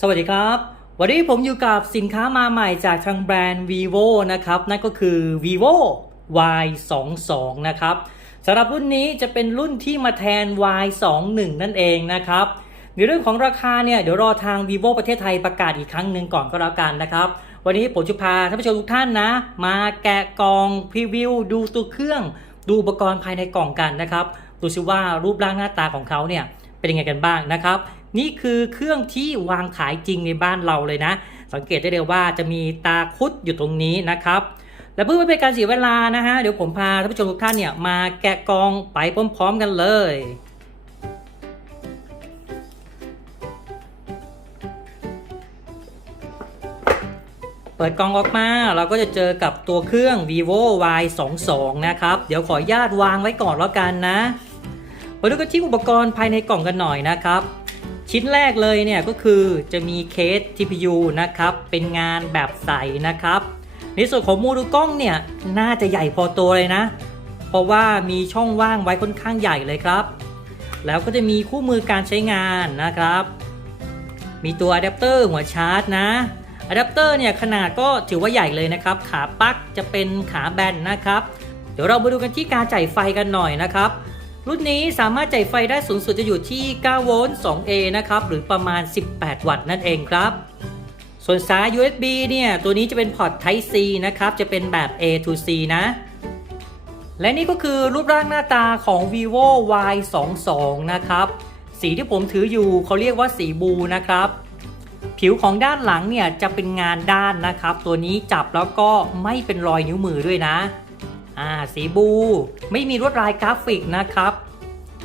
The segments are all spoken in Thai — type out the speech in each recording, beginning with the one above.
สวัสดีครับ วันนี้ผมอยู่กับสินค้ามาใหม่จากทางแบรนด์ vivo นะครับ นั่นก็คือ vivo y 2 2 นะครับสำหรับรุ่นนี้จะเป็นรุ่นที่มาแทน y 2 1 นั่นเองนะครับ ในเรื่องของราคาเนี่ย เดี๋ยวรอทาง vivo ประเทศไทยประกาศอีกครั้งหนึ่งก่อนก็แล้วกันนะครับ วันนี้ผมจะพาท่านผู้ชมทุกท่านนะ มาแกะกล่องพรีวิว ดูตัวเครื่อง ดูอุปกรณ์ภายในกล่องกันนะครับ ดูซิว่ารูปร่างหน้าตาของเขาเนี่ยเป็นยังไงกันบ้างนะครับ นี่คือเครื่องที่วางขายจริงในบ้านเราเลยนะ สังเกตได้เลยว่าจะมีตาคุดอยู่ตรงนี้นะครับ และเพื่อไม่เป็นการเสียเวลานะฮะ เดี๋ยวผมพาท่านผู้ชมทุกท่านเนี่ยมาแกะกล่องไปพร้อมๆกันเลยเปิดกล่องออกมาเราก็จะเจอกับตัวเครื่อง vivo y 2 2นะครับ เดี๋ยวขออนุญาตวางไว้ก่อนแล้วกันนะ มาดูกันที่อุปกรณ์ภายในกล่องกันหน่อยนะครับ ชิ้นแรกเลยเนี่ยก็คือจะมีเคส TPU นะครับ เป็นงานแบบใสนะครับ ในส่วนของโมดูลกล้องเนี่ยน่าจะใหญ่พอตัวเลยนะ เพราะว่ามีช่องว่างไว้ค่อนข้างใหญ่เลยครับ แล้วก็จะมีคู่มือการใช้งานนะครับ มีตัวอะแดปเตอร์หัวชาร์จนะอะแดปเตอร์เนี่ยขนาดก็ถือว่าใหญ่เลยนะครับ ขาปลั๊กจะเป็นขาแบนนะครับ เดี๋ยวเรามาดูกันที่การจ่ายไฟกันหน่อยนะครับ รุ่นนี้สามารถจ่ายไฟได้สูงสุดจะอยู่ที่ 9 โวลต์ 2A นะครับ หรือประมาณ 18 วัตต์นั่นเองครับ ส่วนสาย USB เนี่ย ตัวนี้จะเป็นพอร์ต Type C นะครับ จะเป็นแบบ A to C นะ และนี่ก็คือรูปร่างหน้าตาของ vivo y 2 2นะครับ สีที่ผมถืออยู่เขาเรียกว่าสีบูนะครับ ผิวของด้านหลังเนี่ยจะเป็นงานด้านนะครับ ตัวนี้จับแล้วก็ไม่เป็นรอยนิ้วมือด้วยนะ อ่าสีบู ไม่มีลวดลายกราฟิกนะครับ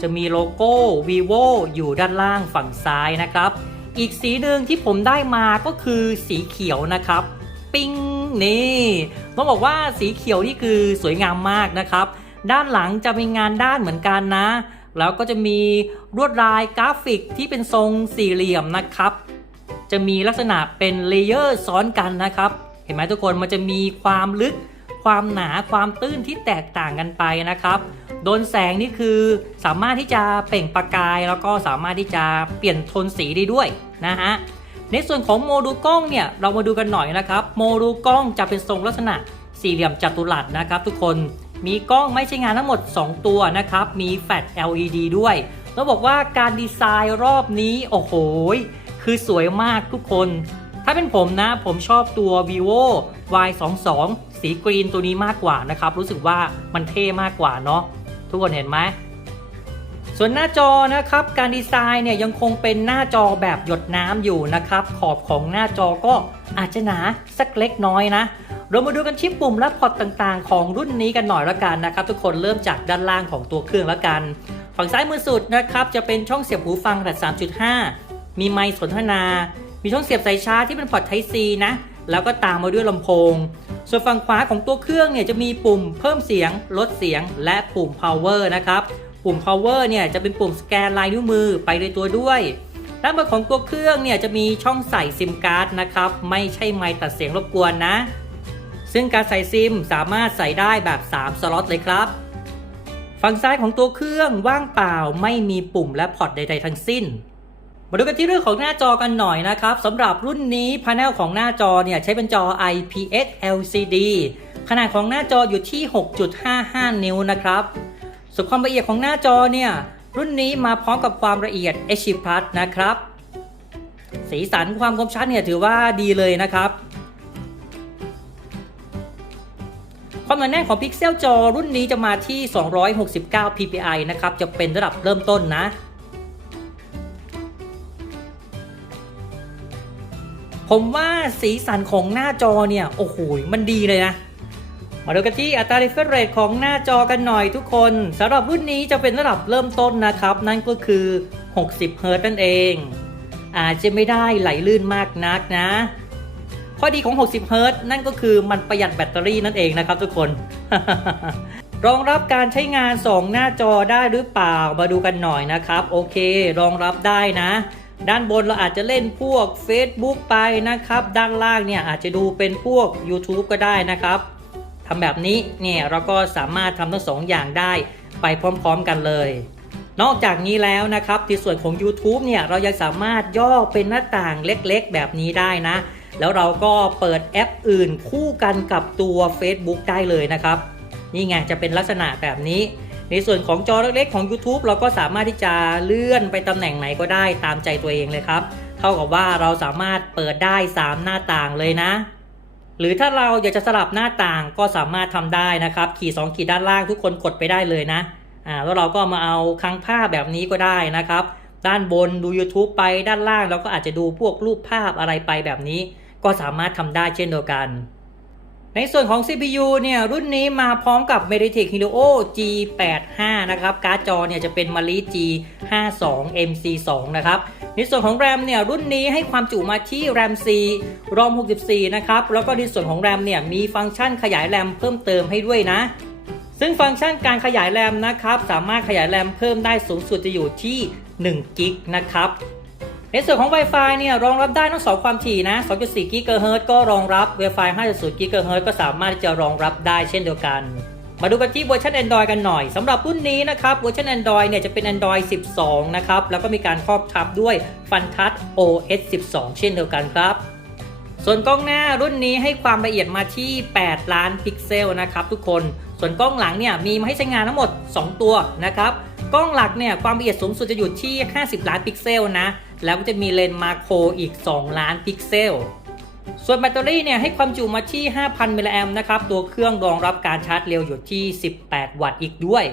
จะมีโลโก้ vivo อยู่ด้านล่างฝั่งซ้ายนะครับ อีกสีหนึ่งที่ผมได้มาก็คือสีเขียวนะครับ ปิ้งนี่ต้องบอกว่าสีเขียวนี่คือสวยงามมากนะครับ ด้านหลังจะเป็นงานด้านเหมือนกันนะ แล้วก็จะมีลวดลายกราฟิกที่เป็นทรงสี่เหลี่ยมนะครับ จะมีลักษณะเป็นเลเยอร์ซ้อนกันนะครับ เห็นไหมทุกคนมันจะมีความลึก ความหนาความตื้นที่แตกต่างกันไปนะครับ โดนแสงนี่คือสามารถที่จะเปล่งประกาย แล้วก็สามารถที่จะเปลี่ยนโทนสีได้ด้วยนะฮะในส่วนของโมดูลกล้องเนี่ยเรามาดูกันหน่อยนะครับ โมดูลกล้องจะเป็นทรงลักษณะสี่เหลี่ยมจัตุรัสนะครับ ทุกคนมีกล้องไม่ใช้งานทั้งหมด 2 ตัวนะครับ มีแฟลช LED ด้วยต้องบอกว่าการดีไซน์รอบนี้ โอ้โห คือสวยมากทุกคน ถ้าเป็นผมนะ ผมชอบตัว vivo y 2 2 สีกรีนตัวนี้มากกว่านะครับ รู้สึกว่ามันเท่มากกว่าเนาะทุกคนเห็นไหมส่วนหน้าจอนะครับการดีไซน์เนี่ยยังคงเป็นหน้าจอแบบหยดน้ำอยู่นะครับ ขอบของหน้าจอก็อาจจะหนาสักเล็กน้อยนะเรามาดูกันที่ปุ่มและพอร์ตต่างๆ ของรุ่นนี้กันหน่อยละกันนะครับ ทุกคนเริ่มจากด้านล่างของตัวเครื่องละกัน ฝั่งซ้ายมือสุดนะครับจะเป็นช่องเสียบหูฟังขนาด 3.5 มีไมค์สนทนา มีช่องเสียบสายชาร์จที่เป็นพอร์ต Type C นะแล้วก็ตามมาด้วยลำโพง ส่วนฝั่งขวาของตัวเครื่องเนี่ยจะมีปุ่มเพิ่มเสียง ลดเสียง และปุ่ม power นะครับปุ่ม power เนี่ยจะเป็นปุ่มสแกนลายนิ้วมือไปในตัวด้วยด้านบนของตัวเครื่องเนี่ยจะมีช่องใส่ซิมการ์ดนะครับ ไม่ใช่ไมค์ตัดเสียงรบกวนนะ ซึ่งการใส่ซิมสามารถใส่ได้แบบ 3 สล็อตเลยครับ ฝั่งซ้ายของตัวเครื่องว่างเปล่าไม่มีปุ่มและพอร์ตใด ๆ ทั้งสิ้น มาดูกันที่เรื่องของหน้าจอกันหน่อยนะครับสำหรับรุ่นนี้พาเนลของหน้าจอเนี่ยใช้เป็นจอ IPS LCD ขนาดของหน้าจออยู่ที่ 6.55 นิ้วนะครับส่วนความละเอียดของหน้าจอเนี่ยรุ่นนี้มาพร้อมกับความละเอียด HD Plus นะครับ สีสันความคมชัดเนี่ยถือว่าดีเลยนะครับ ความหนาแน่นของพิกเซลจอรุ่นนี้จะมาที่ 269 ppi นะครับ จะเป็นระดับเริ่มต้นนะ ผมว่าสีสันของหน้าจอเนี่ย โอ้โห มันดีเลยนะ มาดูกันที่อัตรา refresh rate ของหน้าจอกันหน่อยทุกคนสำหรับรุ่นนี้จะเป็นระดับเริ่มต้นนะครับ นั่นก็คือ 60เฮิรตนั่นเอง อาจจะไม่ได้ไหลลื่นมากนักนะ ข้อดีของ 60เฮิรตนั่นก็คือมันประหยัดแบตเตอรี่นั่นเองนะครับทุกคน รองรับการใช้งาน 2 หน้าจอได้หรือเปล่ามาดูกันหน่อยนะครับ โอเค รองรับได้นะ ด้านบนเราอาจจะเล่นพวก Facebook ไปนะครับ ด้านล่างเนี่ยอาจจะดูเป็นพวก YouTube ก็ได้นะครับทำแบบนี้เนี่ยเราก็สามารถทำทั้งสองอย่างได้ไปพร้อมๆกันเลย นอกจากนี้แล้วนะครับในส่วนของ YouTube เนี่ยเรายังสามารถย่อเป็นหน้าต่างเล็กๆ แบบนี้ได้นะ แล้วเราก็เปิดแอปอื่นคู่กันกับตัว Facebook ได้เลยนะครับ นี่ไงจะเป็นลักษณะแบบนี้ ในส่วนของจอเล็กๆของ YouTube เราก็สามารถที่จะเลื่อนไปตำแหน่งไหนก็ได้ตามใจตัวเองเลยครับเท่ากับว่าเราสามารถเปิดได้ 3 หน้าต่างเลยนะ หรือถ้าเราอยากจะสลับหน้าต่างก็สามารถทำได้นะครับ ขีด2ขีดด้านล่างทุกคนกดไปได้เลยนะอ่าแล้วเราก็มาเอาครั้งภาพแบบนี้ก็ได้นะครับ ด้านบนดู YouTube ไปด้านล่างเราก็อาจจะดูพวกรูปภาพอะไรไปแบบนี้ ก็สามารถทำได้เช่นเดียวกัน ในส่วนของ CPU เนี่ยรุ่นนี้มาพร้อมกับ Mediatek Helio G85 นะครับ การ์ดจอเนี่ยจะเป็น Mali G52 MC2 นะครับ ในส่วนของ RAM เนี่ยรุ่นนี้ให้ความจุมาที่ RAM 4 ROM 64 นะครับ แล้วก็ในส่วนของ RAM เนี่ยมีฟังก์ชันขยาย RAM เพิ่มเติมให้ด้วยนะ ซึ่งฟังก์ชันการขยาย RAM นะครับ สามารถขยาย RAM เพิ่มได้สูงสุดจะอยู่ที่1กิกนะครับ ในส่วนของ Wi-Fi เนี่ยรองรับได้ทั้งสองความถี่นะ 2.4 GHz ก็รองรับ Wi-Fi 5.0 GHz ก็สามารถที่จะรองรับได้เช่นเดียวกัน มาดูกันที่เวอร์ชัน Android กันหน่อยสำหรับรุ่นนี้นะครับเวอร์ชัน Android เนี่ยจะเป็น Android 12 นะครับ แล้วก็มีการครอบทับด้วย FunTouch OS 12 เช่นเดียวกันครับ ส่วนกล้องหน้ารุ่นนี้ให้ความละเอียดมาที่ 8 ล้านพิกเซลนะครับทุกคนส่วนกล้องหลังเนี่ยมีมาให้ใช้งานทั้งหมด 2 ตัวนะครับกล้องหลักเนี่ยความละเอียดสูงสุดจะอยู่ที่ 50 ล้านพิกเซลนะ แล้วก็จะมีเลนส์มาโครอีก 2 ล้านพิกเซล ส่วนแบตเตอรี่เนี่ยให้ความจุมาที่ 5,000 มิลลิแอมป์นะครับ ตัวเครื่องรองรับการชาร์จเร็วอยู่ที่ 18 วัตต์อีกด้วย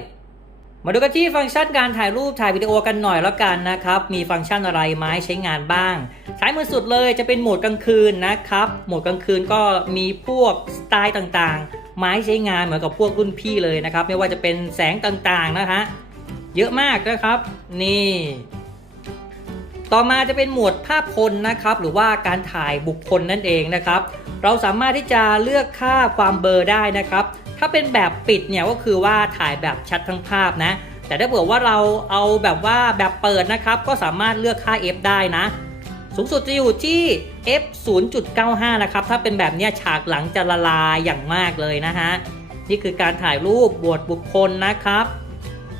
มาดูกันที่ฟังก์ชันการถ่ายรูปถ่ายวิดีโอกันหน่อยแล้วกันนะครับ มีฟังก์ชันอะไรมาให้ใช้งานบ้างซ้ายมือสุดเลยจะเป็นโหมดกลางคืนนะครับ โหมดกลางคืนก็มีพวกสไตล์ต่างๆ มาให้ใช้งานเหมือนกับพวกรุ่นพี่เลยนะครับ ไม่ว่าจะเป็นแสงต่างๆนะฮะ เยอะมากนะครับ นี่ ต่อมาจะเป็นหมวดภาพคนนะครับ หรือว่าการถ่ายบุคคลนั่นเองนะครับ เราสามารถที่จะเลือกค่าความเบลอได้นะครับ ถ้าเป็นแบบปิดเนี่ยก็คือว่าถ่ายแบบชัดทั้งภาพนะ แต่ถ้าเผื่อว่าเราเอาแบบว่าแบบเปิดนะครับ ก็สามารถเลือกค่า f ได้นะ สูงสุดจะอยู่ที่ f 0.95 นะครับ ถ้าเป็นแบบเนี้ยฉากหลังจะละลายอย่างมากเลยนะฮะ นี่คือการถ่ายรูปบวดบุคคลนะครับ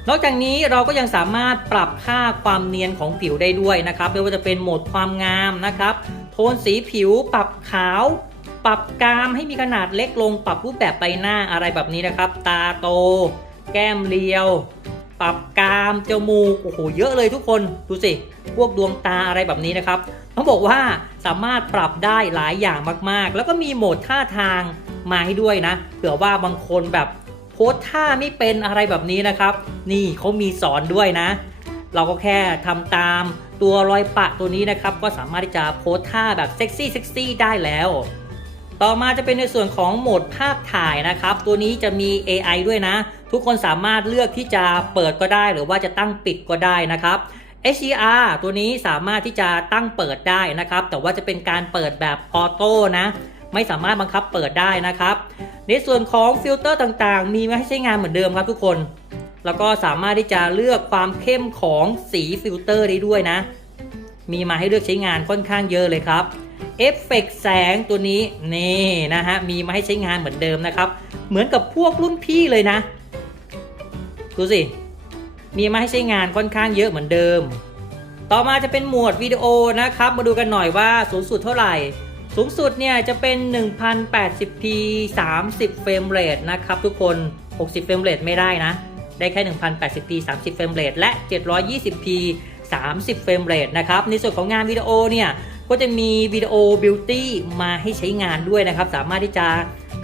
นอกจากนี้เราก็ยังสามารถปรับค่าความเนียนของผิวได้ด้วยนะครับไม่ว่าจะเป็นโหมดความงามนะครับ โทนสีผิว ปรับขาว ปรับกรามให้มีขนาดเล็กลง ปรับรูปแบบใบหน้าอะไรแบบนี้นะครับ ตาโต แก้มเรียว ปรับกรามจมูกโอ้โหเยอะเลยทุกคนดูสิพวกดวงตาอะไรแบบนี้นะครับต้องบอกว่าสามารถปรับได้หลายอย่างมากๆ แล้วก็มีโหมดท่าทางมาให้ด้วยนะเผื่อว่าบางคนแบบ พสท่าไม่เป็นอะไรแบบนี้นะครับ นี่เขามีสอนด้วยนะ เราก็แค่ทำตามตัวรอยปะตัวนี้นะครับ ก็สามารถที่จะโพสท่าแบบเซ็กซี่เซ็กซี่ได้แล้ว ต่อมาจะเป็นในส่วนของโหมดภาพถ่ายนะครับ ตัวนี้จะมี AI ด้วยนะ ทุกคนสามารถเลือกที่จะเปิดก็ได้ หรือว่าจะตั้งปิดก็ได้นะครับ HDR ตัวนี้สามารถที่จะตั้งเปิดได้นะครับ แต่ว่าจะเป็นการเปิดแบบออโต้นะ ไม่สามารถบังคับเปิดได้นะครับ ในส่วนของฟิลเตอร์ต่างๆ มีมาให้ใช้งานเหมือนเดิมครับทุกคน แล้วก็สามารถที่จะเลือกความเข้มของสีฟิลเตอร์ได้ด้วยนะ มีมาให้เลือกใช้งานค่อนข้างเยอะเลยครับเอฟเฟกแสงตัวนี้นี่นะฮะมีมาให้ใช้งานเหมือนเดิมนะครับ เหมือนกับพวกรุ่นพี่เลยนะดูสิมีมาให้ใช้งานค่อนข้างเยอะเหมือนเดิม ต่อมาจะเป็นหมวดวิดีโอนะครับ มาดูกันหน่อยว่าสูงสุดเท่าไหร่ สูงสุดเนี่ยจะเป็น 1080p 30 เฟรมเรทนะครับ ทุกคน 60 เฟรมเรทไม่ได้นะ ได้แค่ 1080p 30 เฟรมเรทและ 720p 30 เฟรมเรทนะครับ ในส่วนของงานวิดีโอเนี่ยก็จะมีวิดีโอบิวตี้มาให้ใช้งานด้วยนะครับ สามารถที่จะ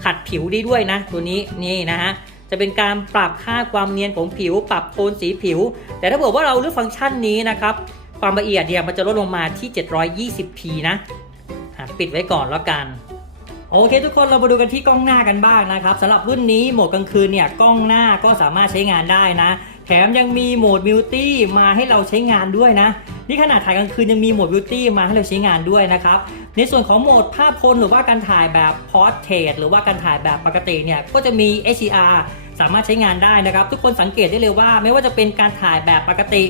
ขัดผิวได้ด้วยนะ ตัวนี้นี่นะฮะจะเป็นการปรับค่าความเนียนของผิว ปรับโทนสีผิว แต่ถ้าเกิดว่าเราเลือกฟังก์ชันนี้นะครับ ความละเอียดเนี่ยมันจะลดลงมาที่ 720p นะะปิดไว้ก่อนแล้วกัน โอเคทุกคนเรามาดูกันที่กล้องหน้ากันบ้างนะครับสำหรับรุ่นนี้โหมดกลางคืนเนี่ยกล้องหน้าก็สามารถใช้งานได้นะ แถมยังมีโหมดบิวตี้มาให้เราใช้งานด้วยนะ นี่ขนาดถ่ายกลางคืนยังมีโหมดบิวตี้มาให้เราใช้งานด้วยนะครับในส่วนของโหมดภาพคนหรือว่าการถ่ายแบบพอร์เทรตหรือว่าการถ่ายแบบปกติเนี่ยก็จะมี HDR สามารถใช้งานได้นะครับ ทุกคนสังเกตได้เลยว่า ไม่ว่าจะเป็นการถ่ายแบบปกติ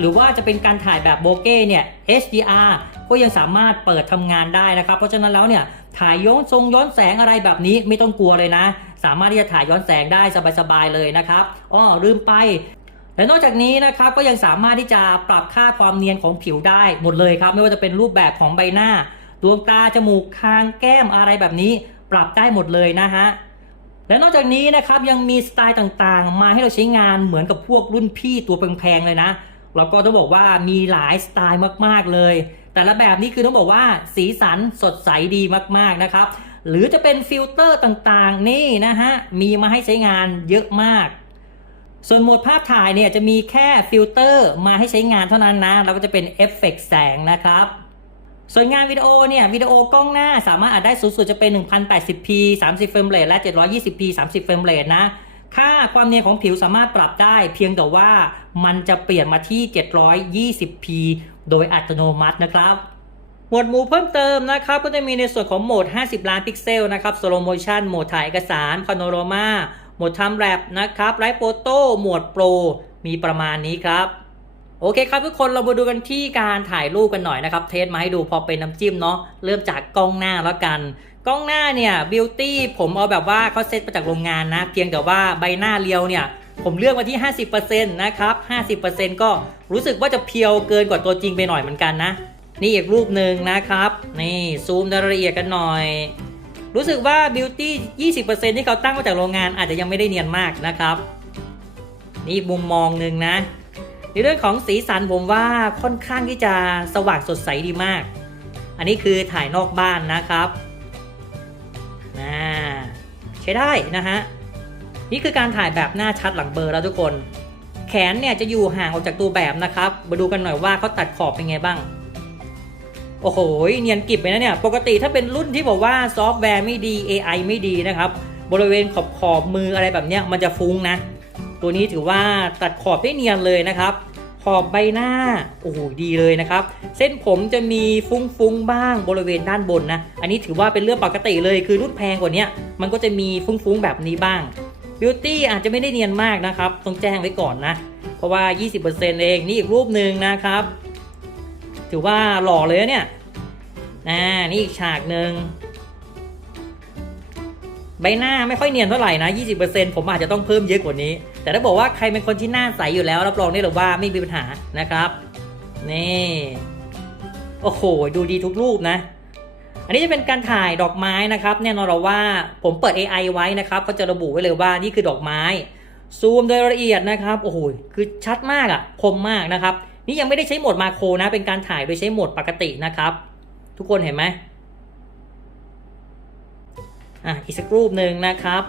หรือว่าจะเป็นการถ่ายแบบโบเก้เนี่ย HDR ก็ยังสามารถเปิดทำงานได้นะครับ เพราะฉะนั้นแล้วเนี่ยถ่ายย้อนทรงย้อนแสงอะไรแบบนี้ไม่ต้องกลัวเลยนะ สามารถที่จะถ่ายย้อนแสงได้สบายๆเลยนะครับอ้อลืมไปและนอกจากนี้นะครับก็ยังสามารถที่จะปรับค่าความเนียนของผิวได้หมดเลยครับ ไม่ว่าจะเป็นรูปแบบของใบหน้า ดวงตาจมูกคางแก้มอะไรแบบนี้ ปรับได้หมดเลยนะฮะและนอกจากนี้นะครับยังมีสไตล์ต่างๆ มาให้เราใช้งานเหมือนกับพวกรุ่นพี่ตัวแพงๆเลยนะ แล้วก็ต้องบอกว่ามีหลายสไตล์มากๆเลย แต่ละแบบนี้คือต้องบอกว่าสีสันสดใสดีมากๆนะครับ หรือจะเป็นฟิลเตอร์ต่างๆนี่นะฮะมีมาให้ใช้งานเยอะมาก ส่วนโหมดภาพถ่ายเนี่ยจะมีแค่ฟิลเตอร์มาให้ใช้งานเท่านั้นนะแล้วก็จะเป็นเอฟเฟกต์แสงนะครับส่วนงานวิดีโอเนี่ยวิดีโอกล้องหน้าสามารถอัดได้สูงสุดจะเป็น 1080p 30เฟรมเรทและ 720p 30เฟรมเรทนะ ค่าความเนียนของผิวสามารถปรับได้เพียงแต่ว่ามันจะเปลี่ยนมาที่ 720p โดยอัตโนมัตินะครับ หมวดหมู่เพิ่มเติมนะครับ ก็จะมีในส่วนของโหมด 50 ล้านพิกเซลนะครับสโลโมชันโหมดถ่ายเอกสารพาโนโรมาโหมดทำแรปนะครับไลฟ์โฟโต้โหมดโปรมีประมาณนี้ครับโอเคครับทุกคนเรามาดูกันที่การถ่ายรูปกันหน่อยนะครับ เทสมาให้ดูพอเป็นน้ำจิ้มเนาะเริ่มจากกล้องหน้าแล้วกัน กล้องหน้าเนี่ยบิวตี้ผมเอาแบบว่าเขาเซ็ตมาจากโรงงานนะ เพียงแต่ว่าใบหน้าเรียวเนี่ย ผมเลือกมาที่ 50%นะครับ 50%ก็รู้สึกว่าจะเพียวเกินกว่าตัวจริงไปหน่อยเหมือนกันนะ นี่อีกรูปหนึ่งนะครับ นี่ซูมรายละเอียดกันหน่อย รู้สึกว่าบิวตี้20%ที่เขาตั้งมาจากโรงงานอาจจะยังไม่ได้เนียนมากนะครับ นี่มุมมองหนึ่งนะ ในเรื่องของสีสันผมว่าค่อนข้างที่จะสว่างสดใสดีมาก อันนี้คือถ่ายนอกบ้านนะครับ ช้ได้นะฮะนี่คือการถ่ายแบบหน้าชัดหลังเบอร์แล้วทุกคน แขนเนี่ยจะอยู่ห่างออกจากตัวแบบนะครับมาดูกันหน่อยว่าเขาตัดขอบเป็นไงบ้าง โอ้โหเนียนกริบไปนะเนี่ย ปกติถ้าเป็นรุ่นที่บอกว่าซอฟต์แวร์ไม่ดี AI ไม่ดีนะครับ บริเวณขอบขอบมืออะไรแบบเนี้ยมันจะฟุ้งนะ ตัวนี้ถือว่าตัดขอบได้เนียนเลยนะครับ ขอบใบหน้า โอ้โหดีเลยนะครับ เส้นผมจะมีฟุ้งๆบ้างบริเวณด้านบนนะ อันนี้ถือว่าเป็นเรื่องปกติเลย คือรุ่นแพงกว่านี้มันก็จะมีฟุ้งๆแบบนี้บ้างบิวตี้อาจจะไม่ได้เนียนมากนะครับ ต้องแจ้งไว้ก่อนนะ เพราะว่า 20%เองนี่อีกรูปหนึ่งนะครับ ถือว่าหล่อเลยเนี่ยอ่านี่อีกฉากหนึ่งใบหน้าไม่ค่อยเนียนเท่าไหร่นะ 20%ผมอาจจะต้องเพิ่มเยอะกว่านี้ แต่ถ้าบอกว่าใครเป็นคนที่หน้าใสอยู่แล้วรับรองได้เลยว่าไม่มีปัญหานะครับ นี่โอ้โห ดูดีทุกรูปนะ อันนี้จะเป็นการถ่ายดอกไม้นะครับ แน่นอนเราว่าผมเปิด AI ไว้นะครับเขาจะระบุไว้เลยว่านี่คือดอกไม้ ซูมโดยละเอียดนะครับ โอ้โห คือชัดมากอะ่ะ คมมากนะครับ นี่ยังไม่ได้ใช้โหมดมาโครนะ เป็นการถ่ายโดยใช้โหมดปกตินะครับ ทุกคนเห็นไหมอะ อีกสักรูปหนึ่งนะครับ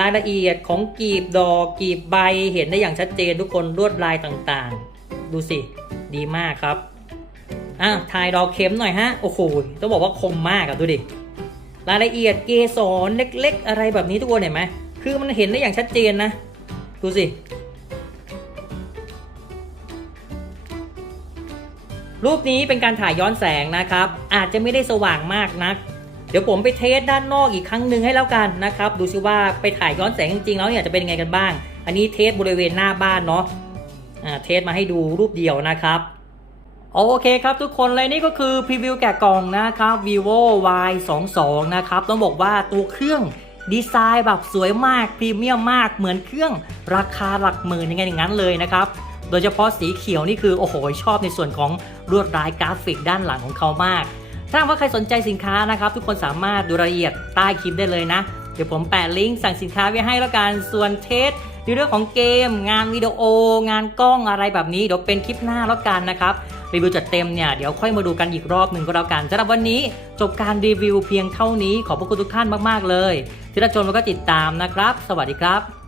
รายละเอียดของกีบดอกกีบใบเห็นได้อย่างชัดเจนทุกคนลวดลายต่างๆ ดูสิดีมากครับอะถ่ายดอกเข็มหน่อยฮะโอ้โหต้องบอกว่าคมมากอะดูดิรายละเอียดเกสรเล็ก ๆ อะไรแบบนี้ทุกคนเห็นไหมคือมันเห็นได้อย่างชัดเจนนะ ดูสิ รูปนี้เป็นการถ่ายย้อนแสงนะครับ อาจจะไม่ได้สว่างมากนัก ดี๋ยวผมไปเทสด้านนอกอีกครั้งหนึ่งให้แล้วกันนะครับ ดูซิว่าไปถ่ายย้อนแสงจริงๆแล้วเนี่ยจะเป็นยังไงกันบ้าง อันนี้เทสบริเวณหน้าบ้านเนาะอ่าเทสมาให้ดูรูปเดียวนะครับโอเคครับทุกคนเลยนี่ก็คือพรีวิวแกะกล่องนะครับ vivo y 2 2นะครับต้องบอกว่าตัวเครื่องดีไซน์แบบสวยมากพรีเมียมมากเหมือนเครื่องราคาหลักหมื่นยังไงอย่างนั้นเลยนะครับโดยเฉพาะสีเขียวนี่คือโอ้โหชอบในส่วนของลวดลายกราฟิกด้านหลังของเขามาก ถ้าว่าใครสนใจสินค้านะครับ ทุกคนสามารถดูรายละเอียดใต้คลิปได้เลยนะ เดี๋ยวผมแปะลิงก์สั่งสินค้าไว้ให้แล้วกันส่วนเทสในเรื่องของเกม งานวิดีโอ งานกล้องอะไรแบบนี้เดี๋ยวเป็นคลิปหน้าแล้วกันนะครับรีวิวจัดเต็มเนี่ยเดี๋ยวค่อยมาดูกันอีกรอบหนึ่งก็แล้วกันสำหรับวันนี้จบการรีวิวเพียงเท่านี้ขอบพระคุณทุกท่านมากๆเลย ที่รับชมแล้วก็ติดตามนะครับ สวัสดีครับ